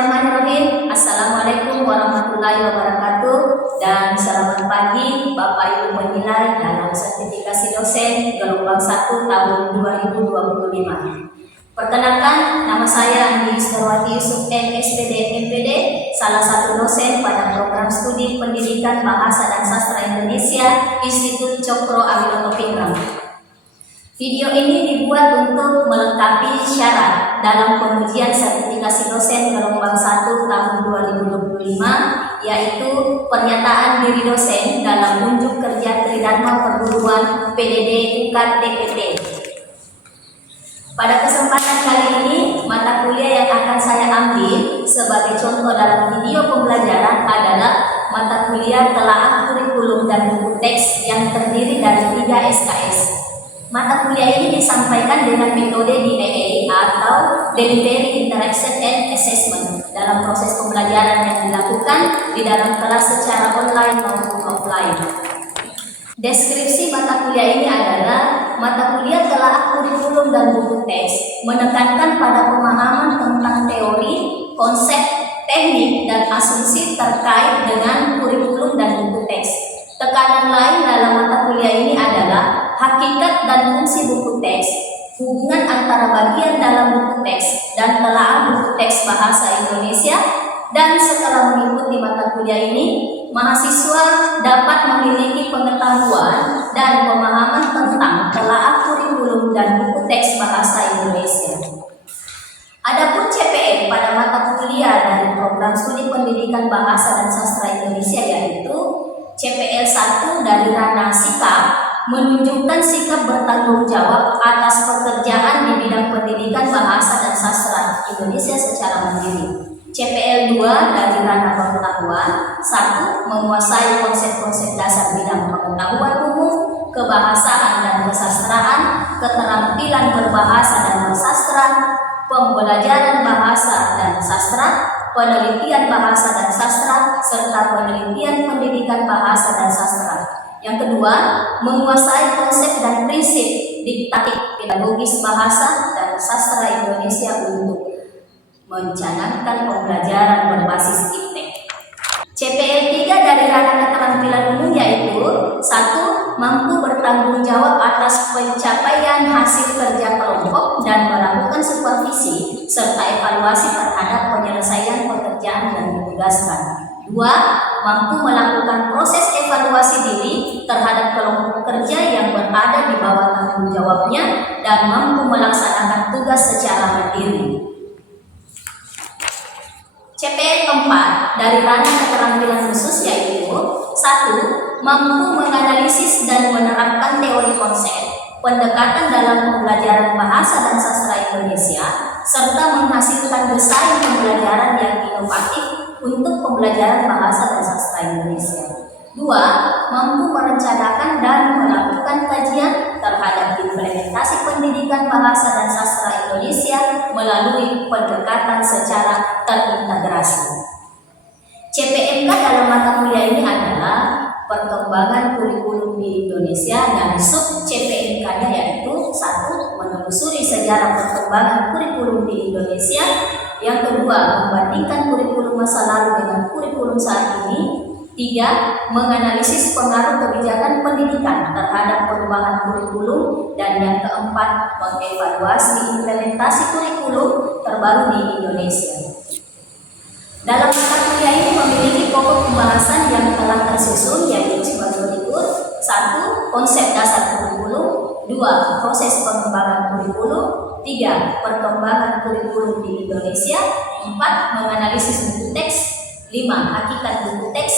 Bismillahirrahmanirrahim. Assalamualaikum warahmatullahi wabarakatuh. Dan selamat pagi Bapak Ibu penilai dalam sertifikasi dosen gelombang 1 tahun 2025. Perkenalkan, nama saya Andi Isdarwati Yusuf M. SPD MPD, salah satu dosen pada program studi pendidikan Bahasa dan Sastra Indonesia Institut Cokro Aminoto Pindrang. Video ini dibuat untuk melengkapi syarat dalam pengujian sertifikasi dosen gelombang 1 tahun 2025, yaitu pernyataan diri dosen dalam unjuk kerja Tridharma Perguruan PDD UKAD DPT. Pada kesempatan kali ini, mata kuliah yang akan saya ambil sebagai contoh dalam video pembelajaran adalah mata kuliah telaah kurikulum dan buku teks yang terdiri dari 3 SKS. Mata kuliah ini disampaikan dengan metode DIA atau Delivery Interaction and Assessment dalam proses pembelajaran yang dilakukan di dalam kelas secara online maupun offline. Deskripsi mata kuliah ini adalah mata kuliah telaah kurikulum dan buku teks menekankan pada pemahaman tentang teori, konsep, teknik, dan asumsi terkait dengan kurikulum dan buku teks. Tekanan lain dalam mata kuliah ini adalah hakikat dan fungsi buku teks, hubungan antara bagian dalam buku teks dan telaah buku teks bahasa Indonesia. Dan setelah mengikuti mata kuliah ini, mahasiswa dapat memiliki pengetahuan dan pemahaman tentang telaah kurikulum dan buku teks bahasa Indonesia. Adapun CPM pada mata kuliah dari program studi pendidikan Bahasa dan Sastra Indonesia yaitu CPL 1 dari ranah sikap, menunjukkan sikap bertanggung jawab atas pekerjaan di bidang pendidikan Bahasa dan Sastra Indonesia secara mandiri. CPL 2 dari ranah pengetahuan, 1. Menguasai konsep-konsep dasar bidang pengetahuan umum, kebahasaan dan kesastraan, keterampilan berbahasa dan bersastra, pembelajaran bahasa dan sastra, penelitian bahasa dan sastra, serta penelitian pendidikan bahasa dan sastra. Yang kedua, menguasai konsep dan prinsip diktatif pedagogis bahasa dan sastra Indonesia untuk mencanangkan pembelajaran berbasis iptek. CPL 3 dari ranah keterampilan umum yaitu 1. Mampu bertanggung jawab atas pencapaian hasil kerja kelompok dan melakukan supervisi serta evaluasi terhadap penyelesaian pekerjaan yang ditugaskan. 2. Mampu melakukan proses evaluasi diri terhadap kelompok kerja yang berada di bawah tanggung jawabnya dan mampu melaksanakan tugas secara mandiri. CPL 4 dari ranah keterampilan khusus yaitu 1. Mampu menganalisis dan menerapkan teori konsep, pendekatan dalam pembelajaran bahasa dan sastra Indonesia, serta menghasilkan desain pembelajaran yang inovatif untuk pembelajaran bahasa dan sastra Indonesia. 2. Mampu merencanakan dan melakukan kajian terhadap implementasi pendidikan bahasa dan sastra Indonesia melalui pendekatan secara terintegrasi. CPMK dalam mata kuliah ini adalah perkembangan kurikulum di Indonesia dan sub CPMK-nya yaitu 1. Menelusuri sejarah perkembangan kurikulum di Indonesia. Yang kedua, membandingkan kurikulum masa lalu dengan kurikulum saat ini. 3. Menganalisis pengaruh kebijakan pendidikan terhadap perubahan kurikulum. Dan yang keempat, mengevaluasi implementasi kurikulum terbaru di Indonesia. Dalam mata kuliah ini memiliki pokok pembahasan yang telah tersusun yaitu sebagai berikut. 1. Konsep dasar kurikulum. 2. Proses pengembangan kurikulum. 3. Perkembangan kurikulum di Indonesia. 4. Menganalisis buku teks. 5. Hakikat buku teks.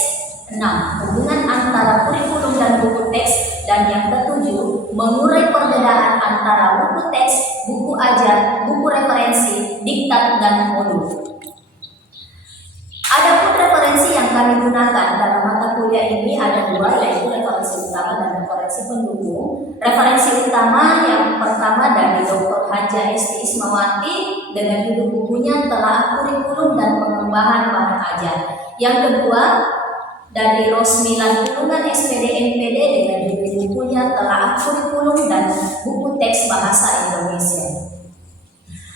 6. Hubungan antara kurikulum dan buku teks. Dan yang ketujuh, mengurai perbedaan antara buku teks, buku ajar, buku referensi, diktat, dan modul. Adapun referensi yang kami gunakan dalam mata kuliah ini ada 2, yaitu referensi utama dan referensi pendukung. Referensi utama yang pertama dari Dr. Haja Esti Ismawati dengan judul bukunya Telaah Kurikulum dan Pengembangan Bahan Ajar. Yang kedua dari Rosmilan Pulungan SPD MPD dengan judul bukunya Telaah Kurikulum dan Buku Teks Bahasa Indonesia.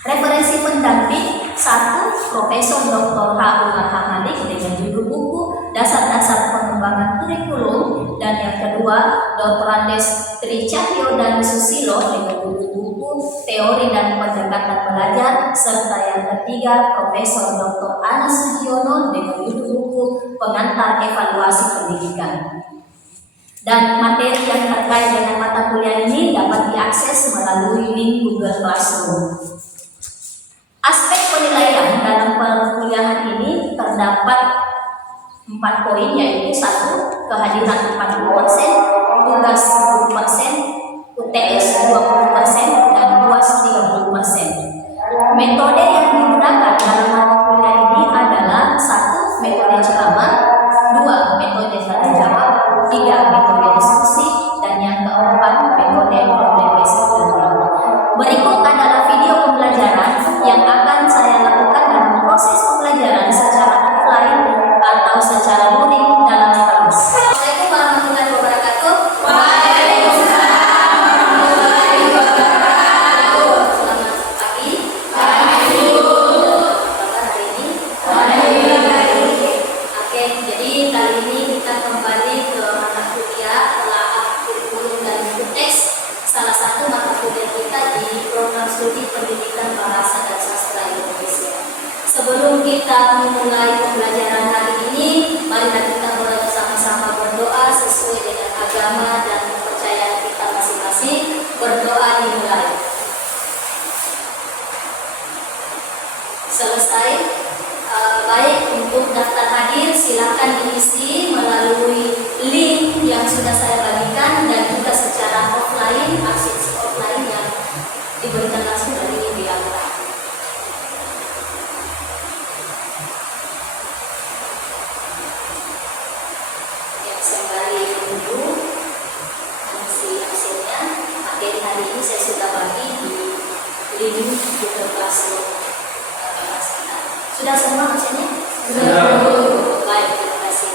Referensi pendamping 1. Satu, Profesor Dr. H. Umar Hamalik dengan judul buku Dasar-Dasar Pengembangan Kurikulum, dan yang kedua Dr. Andes Tri Cahyo dan Susilo dengan judul buku Teori dan Pendekatan Belajar, serta yang ketiga Profesor Dr. Ana Sugiono dengan judul buku Pengantar Evaluasi Pendidikan. Dan materi yang terkait dengan mata kuliah ini dapat diakses melalui link Google Classroom. Aspek penilaian dalam perkuliahan ini terdapat 4 poin, yaitu 1. Kehadiran 40%, tugas 10%, UTS 20%, dan UAS 30%. Metode yang digunakan dalam mata kuliah ini adalah 1. Metode ceramah, 2. Metode tanya jawab, 3. Metode diskusi, dan yang keempat metode problem basic learning. Berikut adalah video pembelajaran yang akan saya lakukan dalam proses pembelajaran secara offline atau secara luring dalam kelas. Assalamualaikum warahmatullahi wabarakatuh. Waalaikumsalam warahmatullahi wabarakatuh. Selamat pagi. Pagi. Apa hari ini? Pagi. Oke, jadi kali ini kita kembali ke mata kuliah telaah kurikulum dan buku teks, salah satu mata kuliah kita di program studi pendidikan bahasa dan sastra Indonesia. Sebelum kita memulai pembelajaran hari ini, mari kita bersama-sama berdoa sesuai dengan agama dan kepercayaan kita masing-masing. Berdoa dimulai. Selesai. Baik, untuk daftar hadir silakan diisi melalui link yang sudah saya bagikan, dan juga secara offline, akses offline yang diberikan langsung dari Bianca. Ya, sembari menunggu mengisi aksennya, materi hari ini saya sudah bagi di link Google Classroom. Sudah semua aksennya? Sudah. Baik, terima kasih.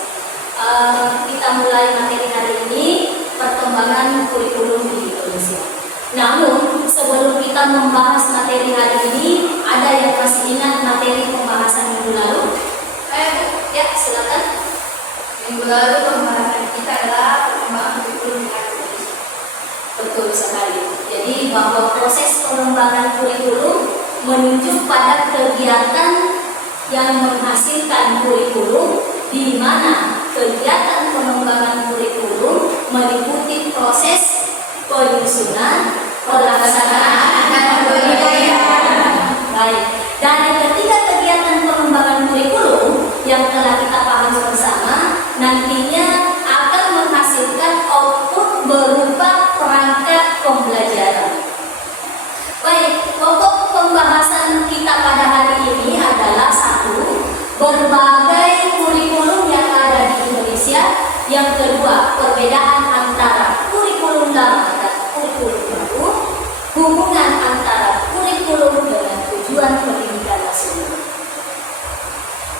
Kita mulai materi hari ini, perkembangan kurikulum di Indonesia. Namun, sebelum kita membahas materi hari ini, ada yang masih ingat materi pembahasan minggu lalu? Ya, silakan. Minggu lalu pembahasan kita adalah perkembangan kurikulum di Indonesia. Betul sekali. Jadi, bahwa proses pengembangan kurikulum menunjuk pada kegiatan yang menghasilkan kurikulum, di mana kegiatan pengembangan kurikulum meliputi proses penyusunan, pelaksanaan, dan penilaian. Baik. Dan yang ketiga, kegiatan pengembangan kurikulum yang telah kita pahami bersama nantinya akan menghasilkan output berupa perangkat pembelajaran. Baik, pokok pembahasan kita pada hari ini adalah 1. Berbagai kurikulum yang ada di Indonesia. Yang kedua, perbedaan antara kurikulum lama dan kurikulum baru. Hubungan antara kurikulum dengan tujuan pendidikan nasional.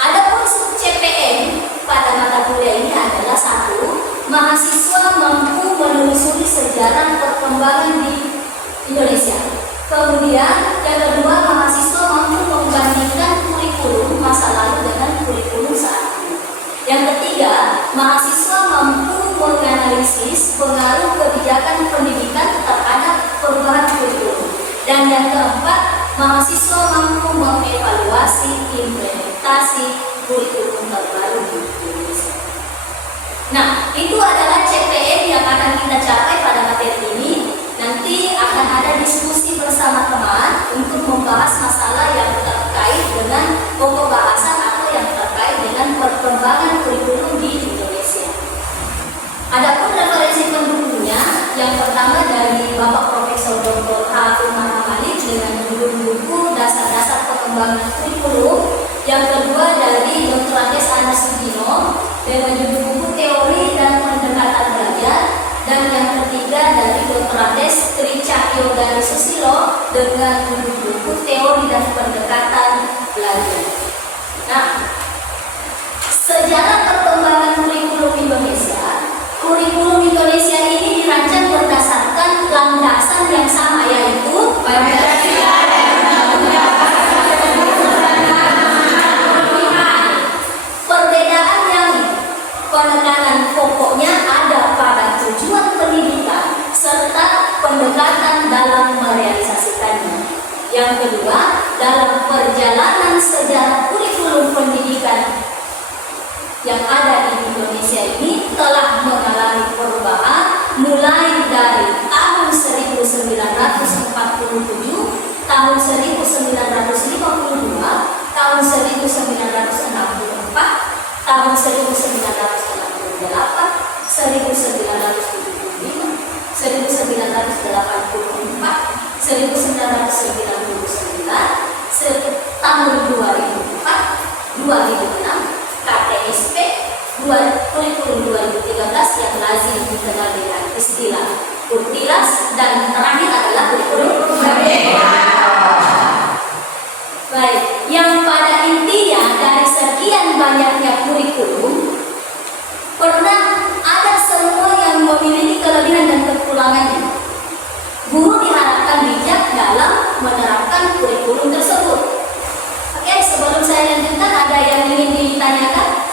Adapun sub CPN pada mata kuliah ini adalah 1. Mahasiswa mampu menelusuri sejarah perkembangan di Indonesia. Kemudian yang kedua, mahasiswa mampu membandingkan kurikulum masa lalu dengan kurikulum saat ini. Yang ketiga, mahasiswa mampu menganalisis pengaruh kebijakan pendidikan terhadap perubahan kurikulum. Dan yang keempat, mahasiswa mampu mengevaluasi implementasi kurikulum terbaru di Indonesia. Nah, itu adalah CPN yang akan kita capai pada materi ini. Nanti akan ada diskusi bersama teman untuk membahas masalah yang terkait dengan pokok bahasan atau yang terkait dengan perkembangan kurikulum di Indonesia. Adapun referensi pendukungnya, yang pertama dari Bapak Profesor Dr. H. Umar Hamalik dengan judul buku Dasar-Dasar Pengembangan Kurikulum. Yang kedua dari Dr. Andes Ana Sugiono dengan judul buku Teori dan Pendekatan Belajar. Dan yang ketiga dari Dr. Andes Tri Cahyo dan Susilo dengan judul buku Teori dan Pendekatan Belajar. Nah, sejarah perkembangan kurikulum Indonesia. Kurikulum Indonesia ini dirancang berdasarkan landasan yang sama, yaitu Pancasila dan Undang-Undang Dasar pendekatan dalam merealisasikannya. Yang kedua, dalam perjalanan sejarah kurikulum pendidikan yang ada di Indonesia ini telah mengalami perubahan mulai dari tahun 1947, tahun 1952, tahun 1964, tahun 1968, 1975, 1984, 1999, tahun 2004, 2006, KTSP, kurikulum 2013 yang lazim dikenal dengan istilah Kurtilas, dan terakhir adalah kurikulum Merdeka. Baik, yang pada intinya dari sekian banyaknya kurikulum, pernah ada semua yang memiliki kelebihan dan kekurangannya. Guru diharapkan bijak dalam menerapkan kurikulum tersebut. Oke, sebelum saya lanjutkan, ada yang ingin ditanyakan?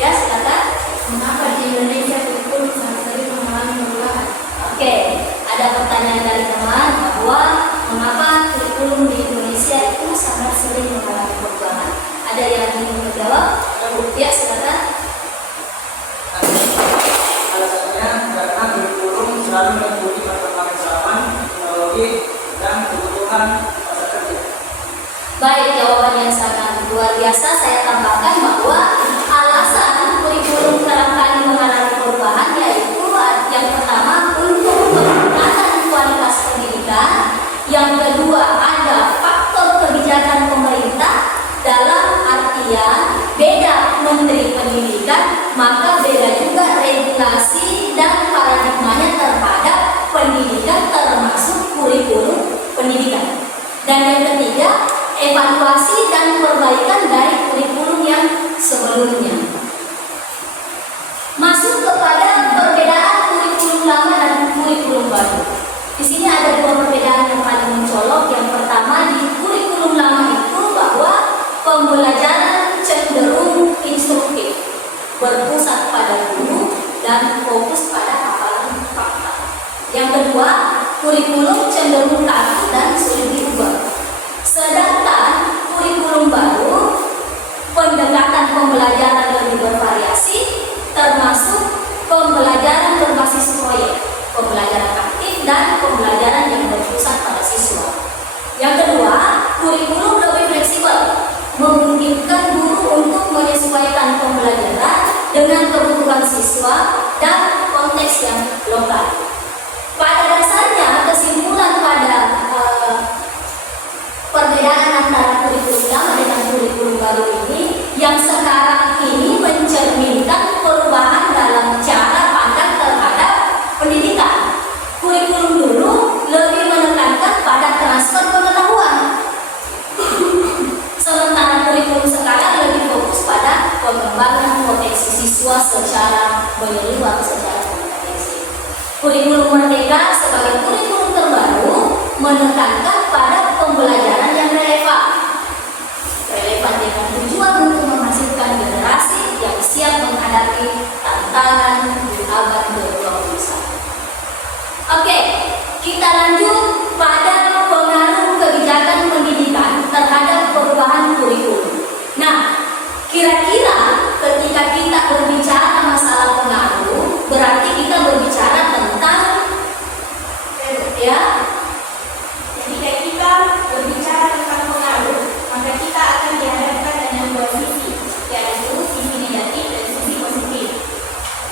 Ya, silakan. Mengapa di Indonesia kurikulum sangat sering mengalami perubahan? Oke, ada pertanyaan dari teman bahwa mengapa kurikulum di Indonesia itu sangat sering mengalami perubahan. Ada yang ingin menjawab? Ya, silakan. Alasannya karena kurikulum selalu mengikuti perkembangan zaman, teknologi, dan kebutuhan masa kerja. Baik, jawaban yang sangat luar biasa. Saya tambahkan bahwa alasan kurikulum kerap kali mengalami perubahan yaitu yang pertama untuk peningkatan kualitas pendidikan, yang kedua ada faktor kebijakan pemerintah, dalam artian beda menteri pendidikan maka beda juga regulasi dan paradigmanya terhadap pendidikan termasuk kurikulum pendidikan. Dan yang ketiga, evaluasi dan perbaikan dari kurikulum yang sebelumnya. Masuk kepada perbedaan kurikulum lama dan kurikulum baru. Di sini ada dua perbedaan yang paling mencolok. Yang pertama, di kurikulum lama itu bahwa pembelajaran cenderung instruktif, berpusat pada guru dan fokus pada hafalan fakta. Yang kedua, kurikulum cenderung kaku dan sulit diubah. Sedangkan kurikulum baru, pendekatan pembelajaran lebih bervariasi, termasuk pembelajaran berbasis proyek, pembelajaran aktif, dan pembelajaran yang berpusat pada siswa. Yang kedua, kurikulum lebih fleksibel, memungkinkan guru untuk menyesuaikan pembelajaran dengan kebutuhan siswa dan konteks yang lokal. Pada dasarnya, kesimpulan pada perbedaan antara kurikulum lama dengan kurikulum baru ini yang sekarang ini mencerminkan perubahan dalam cara pandang terhadap pendidikan. Kurikulum dulu lebih menekankan pada transfer pengetahuan, sementara kurikulum sekarang lebih fokus pada pengembangan potensi siswa secara menyeluruh, secara kompetensi. Kurikulum Merdeka sebagai kurikulum terbaru menekankan pada pembelajaran yang relevan dengan tujuan untuk menghasilkan generasi yang siap menghadapi tantangan di abad ke-21. Oke, kita lanjut pada pengaruh kebijakan pendidikan terhadap perubahan kurikulum. Nah, kira-kira ketika kita berbicara masalah pengaruh, berarti kita berbicara tentang ya. Jika kita berbicara tentang pengaruh, maka kita akan dihadapkan dengan dua sisi, yaitu sisi negatif dan sisi positif.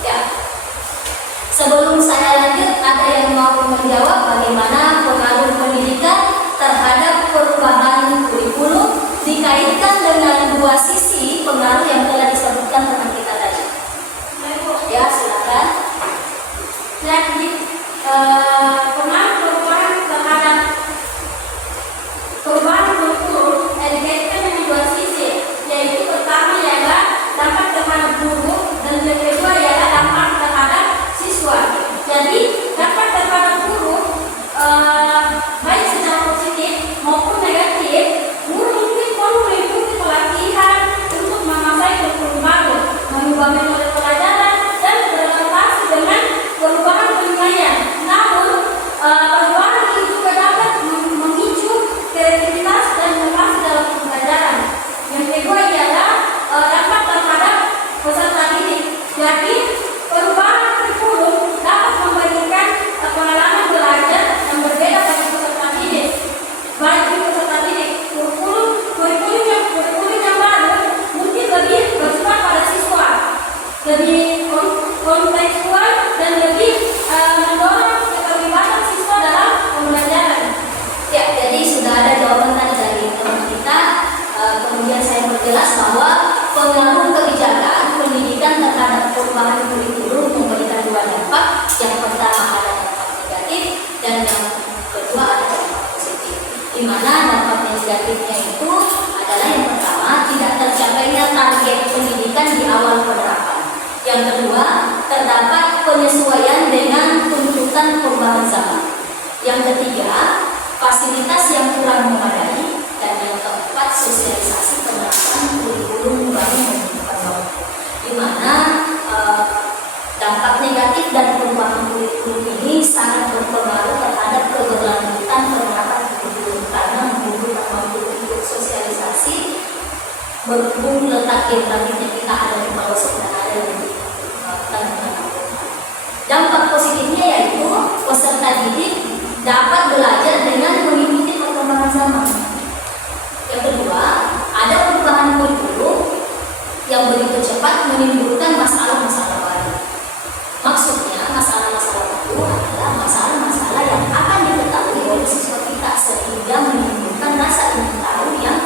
Ya. Sebelum saya lanjut, ada yang mau menjawab bagaimana pengaruh pendidikan terhadap perubahan kurikulum dikaitkan dengan dua sisi pengaruh yang telah disebutkan teman kita tadi. Ya, silakan. Jadi, pengaruh perubahan terhadap perubahan kurikulum dikaitkan dengan dua sisi, yaitu pertama ialah dampak terhadap guru dan yang kedua ialah dampak terhadap siswa. Jadi dampak terhadap guru di mana dampak negatifnya itu adalah yang pertama, tidak tercapainya target pendidikan di awal penerapan. Yang kedua, terdapat penyesuaian dengan tuntutan perubahan zaman. Yang ketiga, fasilitas yang kurang memadai. Dan yang keempat, sosialisasi penerapan kurikulum baru menunjukkan waktu, di mana dampak negatif dan perubahan kurikulum ini sangat berpengaruh terhadap keberlanjutan penerapan kurikulum karena membutuhkan waktu untuk sosialisasi berhubung letak geografisnya kita ada di pelosok dan ada di tengah-tengah. Dampak positifnya yaitu peserta didik dapat belajar dengan mengikuti perkembangan zaman. Yang kedua, ada perubahan kurikulum yang begitu cepat menimbulkan masalah-masalah baru. Maksudnya, masalah-masalah itu adalah masalah-masalah yang akan diketahui oleh siswa kita sehingga menimbulkan rasa ingin tahu yang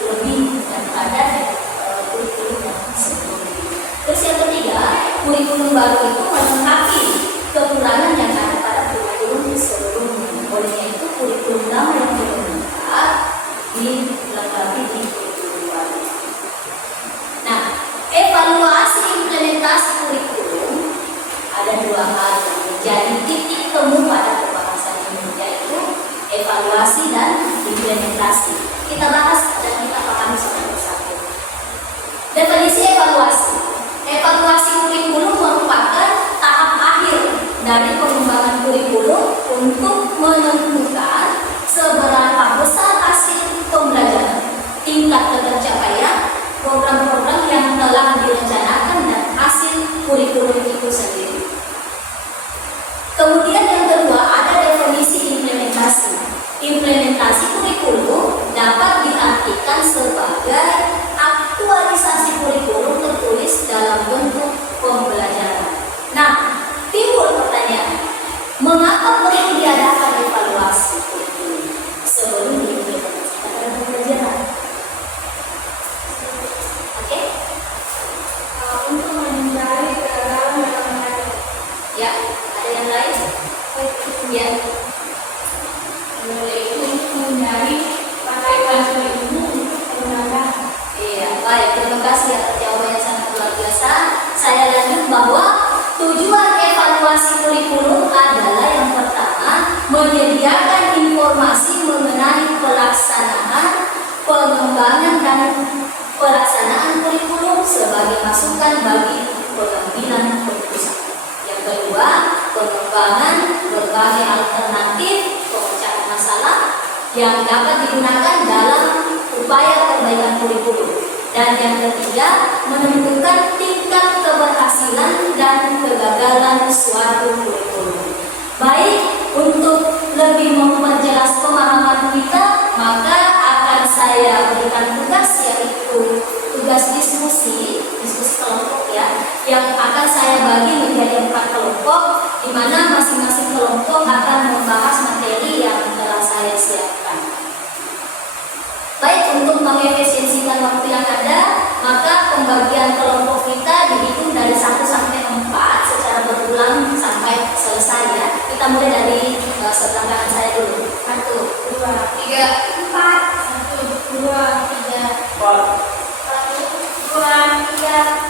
lebih daripada kurikulum yang sebelumnya. Terus yang ketiga, kurikulum baru itu melengkapi kekurangan yang ada pada kurikulum sebelumnya. Olehnya itu kurikulum lama yang belum lengkap dilengkapi di kurikulum baru. Nah, evaluasi implementasi kurikulum ada dua hal yang menjadi titik temu pada pembahasan ini, yaitu evaluasi dan implementasi. Kita bahas dan kita pahami satu persatu. Definisi evaluasi. Evaluasi kurikulum merupakan tahap akhir dari pengembangan kurikulum untuk menentukan seberapa besar hasil pembelajaran, tingkat ketercapaian program-program yang telah direncanakan dan hasil kurikulum itu sendiri. Kemudian yang kedua ada definisi implementasi. Implementasi kurikulum dapat diartikan sebagai aktualisasi kurikulum tertulis dalam bentuk pembelajaran. Nah, timbul pertanyaan, mengapa perlu diadakan evaluasi kurikulum sebelum diimplementasikan dalam pembelajaran? Oke? Untuk menghindari kegagalan dalam mengajar. Ya, ada yang lain? Ya. Yaitu untuk menghindari pakai bahasa ilmu untuk kebenaran. Iya, baik. Terima kasih atas jawaban yang sangat luar biasa. Saya lanjut bahwa tujuan evaluasi kurikulum adalah yang pertama, menyediakan informasi mengenai pelaksanaan, pengembangan dan pelaksanaan kurikulum sebagai masukan bagi pengambilan keputusan. Yang kedua, pengembangan berbagai alternatif pemecahan masalah yang dapat digunakan dalam upaya perbaikan kurikulum. Dan yang ketiga, menentukan tingkat keberhasilan dan kegagalan suatu kurikulum. Baik, untuk lebih memperjelas pemahaman kita, maka akan saya berikan tugas, yaitu tugas diskusi kelompok ya, yang akan saya bagi menjadi 4 kelompok, di mana masing-masing kelompok akan membahas materi yang telah saya siapkan. Baik, untuk mengefisiensikan waktu yang ada, maka pembagian kelompok kita dihitung dari 1 sampai 4 secara berulang sampai selesai ya. Kita mulai dari sebelah kanan saya dulu. 1, 2, 3, 4. 1, 2, 3, 4. 1, 2, 3,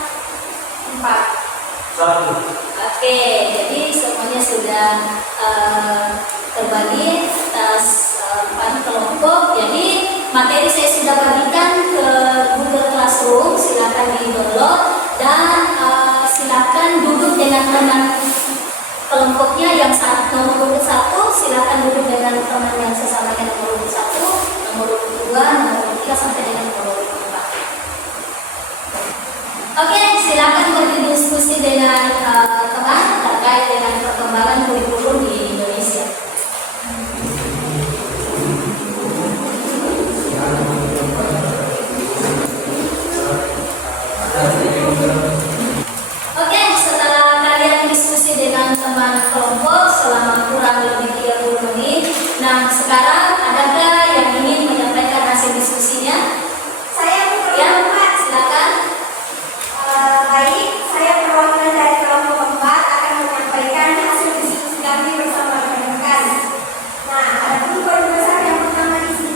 4. 1. Oke, jadi semuanya sudah terbagi atas 4 kelompok. Jadi materi saya sudah bagikan ke Google Classroom, silakan di-download dan silakan duduk dengan teman kelompoknya yang nomor urut 1, silakan duduk dengan teman yang sesamanya nomor urut 1, nomor urut 2, nomor urut 3 sampai dengan nomor urut 4. Oke, silakan berdiskusi dengan teman terkait dengan perkembangan kurikulum di Indonesia. Oke, setelah kalian diskusi dengan teman kelompok selama kurang lebih 30 menit, nah sekarang adakah yang ingin menyampaikan hasil diskusinya? Saya Ya, silakan. baik, saya perwakilan dari kelompok 4 akan menyampaikan hasil diskusi kami bersama rekan-rekan. Nah, adapun poin besar yang pertama di sini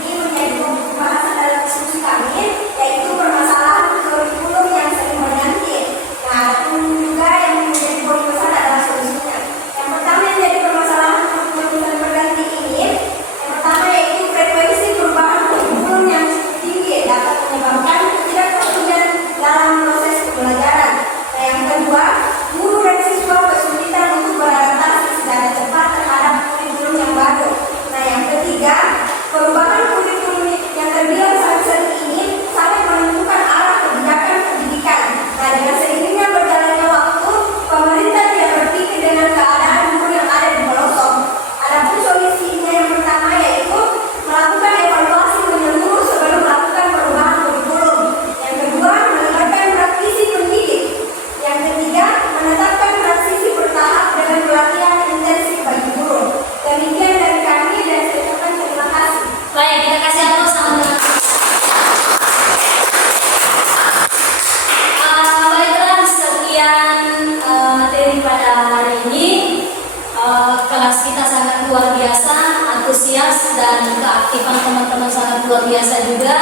antusias dan keaktifan teman-teman sangat luar biasa juga,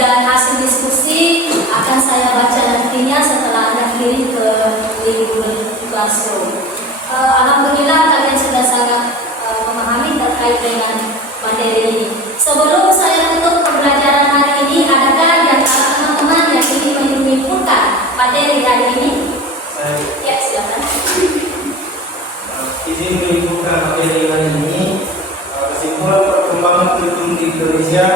dan hasil diskusi akan saya baca nantinya setelah Anda kirim ke link Classroom. Alhamdulillah kalian sudah sangat memahami terkait dengan materi ini. Sebelum saya tutup pembelajaran hari ini, adakah di antara teman-teman yang ingin menyimpulkan materi hari ini? Ya, silakan. Izin menyimpulkan materi hari ini. Kesimpulan perkembangan kurikulum di Indonesia.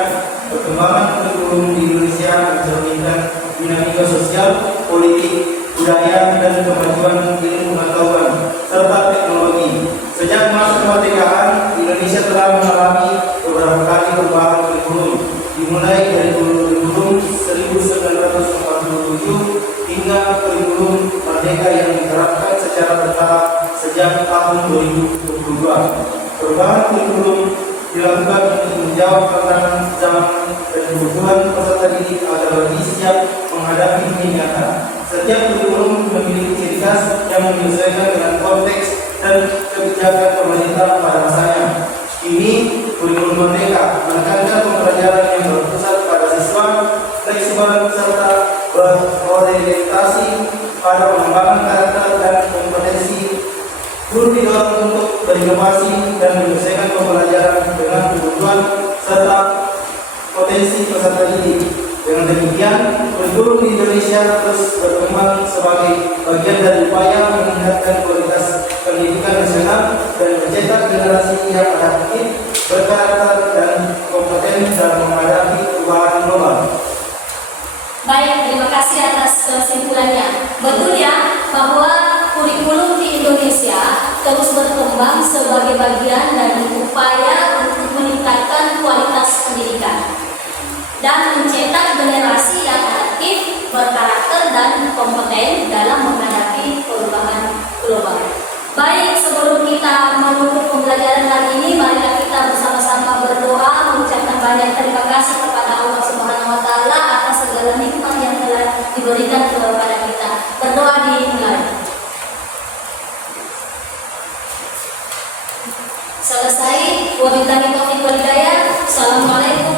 Perkembangan kurikulum di Indonesia mencerminkan dinamika sosial, politik, budaya, dan kemajuan ilmu pengetahuan serta teknologi. Sejak masa kemerdekaan, Indonesia telah mengalami beberapa kali perubahan kurikulum, dimulai dari kurikulum 1947 hingga kurikulum Merdeka yang diterapkan secara bertahap sejak tahun 2022. Perubahan kurikulum dilakukan untuk menjawab tantangan zaman dan kebutuhan peserta didik agar lebih siap menghadapi dunia nyata. Setiap kurikulum memiliki ciri khas yang menyesuaikan dengan konteks dan kebijakan pemerintah pada masanya. Ini kurikulum Merdeka menekankan pembelajaran yang berpusat pada siswa, fleksibel serta berorientasi pada pengembangan karakter dan kompetensi. Guru didorong untuk berinovasi dan menyelesaikan pembelajaran dengan kebutuhan serta potensi peserta didik. Dengan demikian, kurikulum di Indonesia terus berkembang sebagai bagian dari upaya meningkatkan kualitas pendidikan nasional dan mencetak generasi yang adaptif, berkarakter dan kompeten dalam menghadapi perubahan global. Baik, terima kasih atas kesimpulannya. Betul ya, bahwa kurikulum di Indonesia terus berkembang sebagai bagian dari upaya untuk meningkatkan kualitas pendidikan dan mencetak generasi yang adaptif, berkarakter dan kompeten dalam menghadapi perubahan global. Baik, sebelum kita menutup pembelajaran hari ini, marilah kita bersama-sama berdoa mengucapkan banyak terima kasih kepada Allah Subhanahu wa taala atas segala nikmat yang telah diberikan kepada kita. Berdoa dimulai. Selesai. Wabillahi taufiq wal hidayah. Assalamualaikum